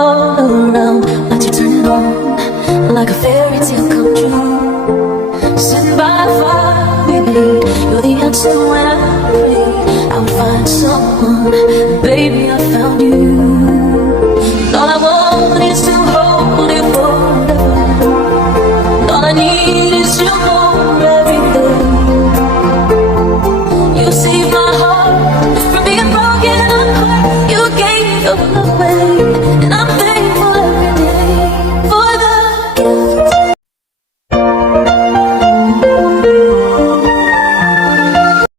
all around. Let you turn it on, like a fairy tale come true. Sitting by the fire, baby, you're the answer when I pray I would find someone. Baby, I found you.